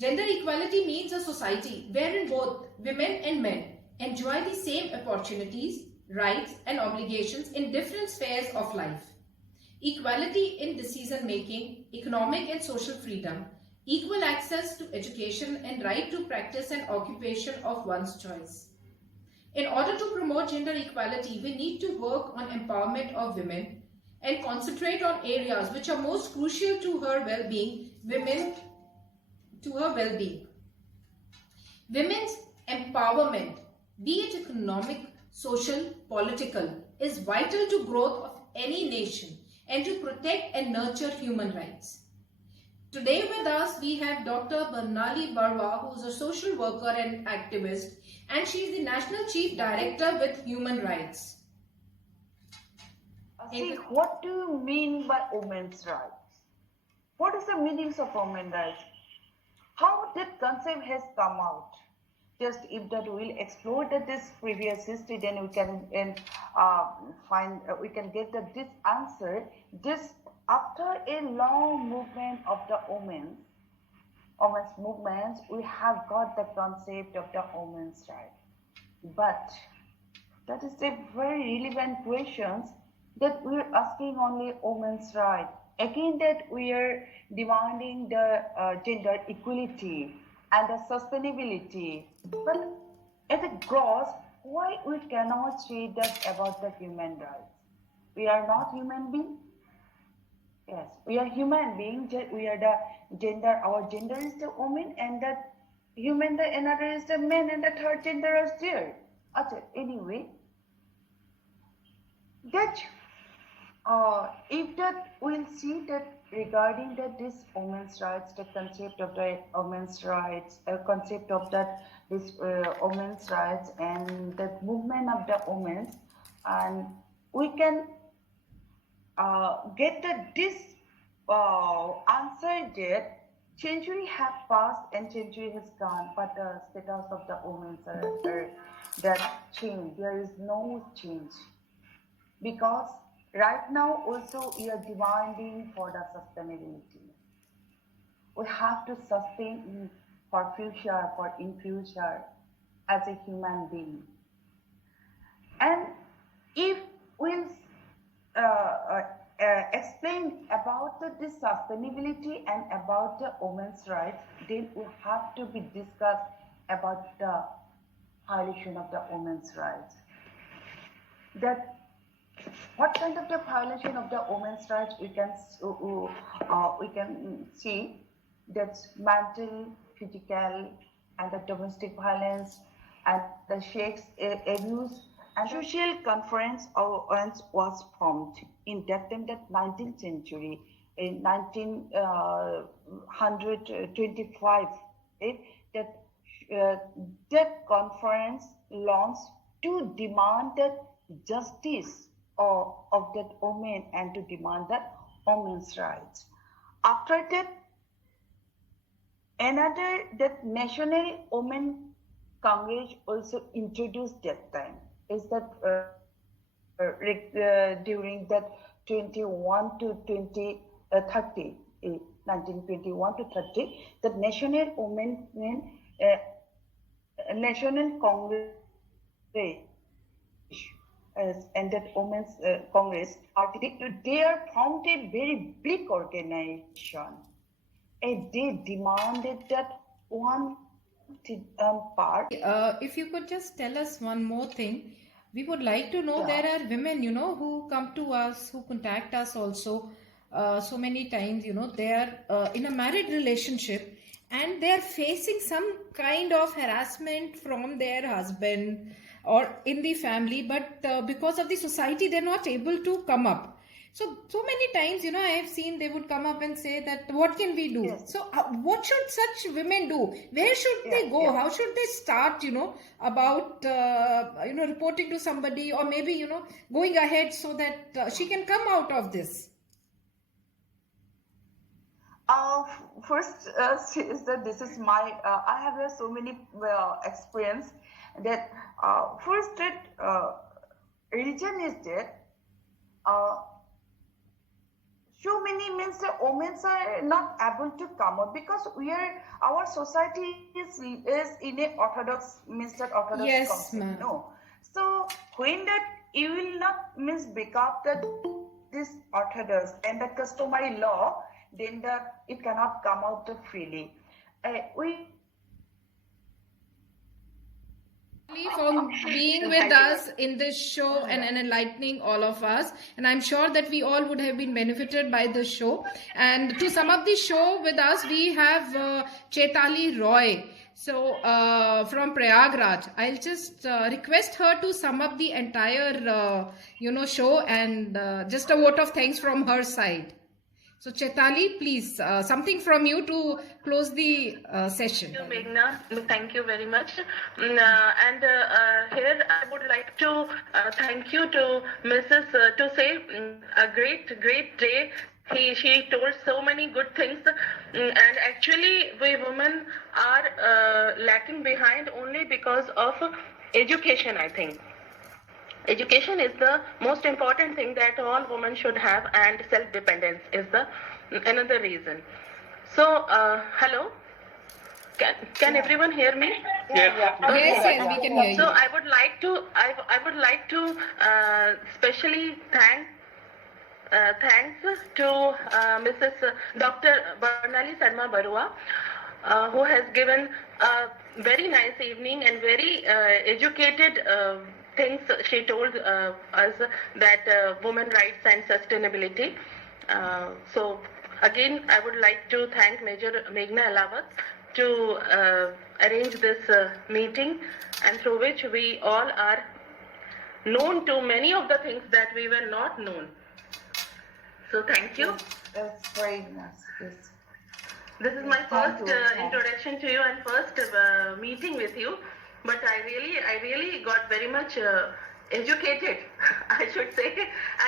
Gender equality means a society wherein both women and men enjoy the same opportunities, rights, and obligations in different spheres of life. Equality in decision making, economic and social freedom, equal access to education, and right to practice an occupation of one's choice. In order to promote gender equality, we need to work on empowerment of women and concentrate on areas which are most crucial to her well-being, well-being. Women's empowerment, be it economic, social, political, is vital to growth of any nation and to protect and nurture human rights. Today with us we have Dr. Barnali Barwa, who is a social worker and activist, and she is the National Chief Director with Human Rights. See, what do you mean by women's rights? What is the meaning of women's rights? How that concept has come out? Just if that we'll explore that this previous history, then we can we can get that this answer. This after a long movement of the women's movements, we have got the concept of the women's right. But that is a very relevant question that we are asking only women's right. Again, that we are demanding the gender equality and the sustainability. But at the gross, why we cannot say that about the human rights? We are not human beings. Yes, we are human beings. We are the gender. Our gender is the woman, and that human, the another is the man, and the third gender is there. Anyway, that if that we'll see that regarding that this women's rights, the concept of the women's rights, concept of that this women's rights and that movement of the women's, and we can get that this answer that century have passed and century has gone, but the status of the women's are that change. There is no change because right now also we are demanding for the sustainability. We have to sustain for future, for in future as a human being. And if we'll explain about this sustainability and about the women's rights, then we have to be discussed about the violation of the women's rights. That what kind of the violation of the women's rights we can see that's mental, physical, and the domestic violence and the sex abuse. And social conference was formed in that time, that 19th century, in 1925. That conference launched to demand that justice of that woman and to demand that women's rights. After that, that National Women Congress also introduced that time. Is that during that 21 to 30, 1921 to 30, the National Congress and that Women's Congress, they are found a very big organization, and they demanded that one part. If you could just tell us one more thing, we would like to know. Yeah. There are women, who come to us, who contact us also so many times, they are in a married relationship and they are facing some kind of harassment from their husband or in the family, but because of the society, they're not able to come up. So many times, I have seen they would come up and say that, what can we do? Yes. So what should such women do? Where should they go? Yeah. How should they start, about, reporting to somebody, or maybe, going ahead so that she can come out of this? First is that this is my, I have so many experience that first that religion is that so many means the women are not able to come out because our society is in a orthodox means that orthodox Yes, concept. ma'am. No. So when that you will not means break up that this orthodox and the customary law, then it cannot come out freely. We For being with us in this show and enlightening all of us, and I'm sure that we all would have been benefited by this show. And to sum up the show with us, we have Chaitali Roy, so from Prayagraj. I'll just request her to sum up the entire show and just a vote of thanks from her side. So Chaitali, please, something from you to close the session. Thank you, Meghna. Thank you very much. Here I would like to thank you to Mrs. To say a great day. She told so many good things, and actually we women are lacking behind only because of education, I think. Education is the most important thing that all women should have, and self-dependence is the another reason. So, hello, can everyone hear me? Yes, we can hear you. So I would like to specially thanks to Mrs. Dr. Barnali Sarma Barua, who has given a very nice evening and very educated things. She told us that women rights and sustainability. So again, I would like to thank Major Meghna Alawat to arrange this meeting, and through which we all are known to many of the things that we were not known. So thank you. That's very nice. Yes. This is my Thank first you. introduction to you and first meeting with you. But I really got very much educated, I should say.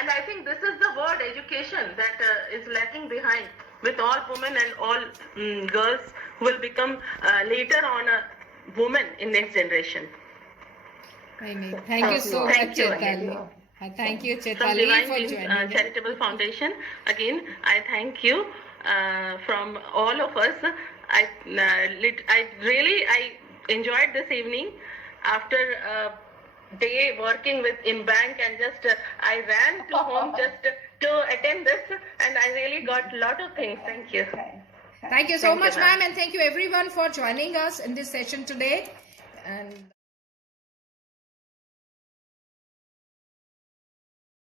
And I think this is the word education that is lacking behind with all women and all girls who will become later on a woman in next generation. Thank you so much, Thank you. Chaitali. Thank you, From Chaitali, Divine for Beings, joining us. Charitable Foundation, again, I thank you from all of us. I enjoyed this evening after a day working in bank, and just I ran to home just to attend this, and I really got a lot of things. Thank you. Thank you so Thank you, much, ma'am. ma'am, and thank you everyone for joining us in this session today. And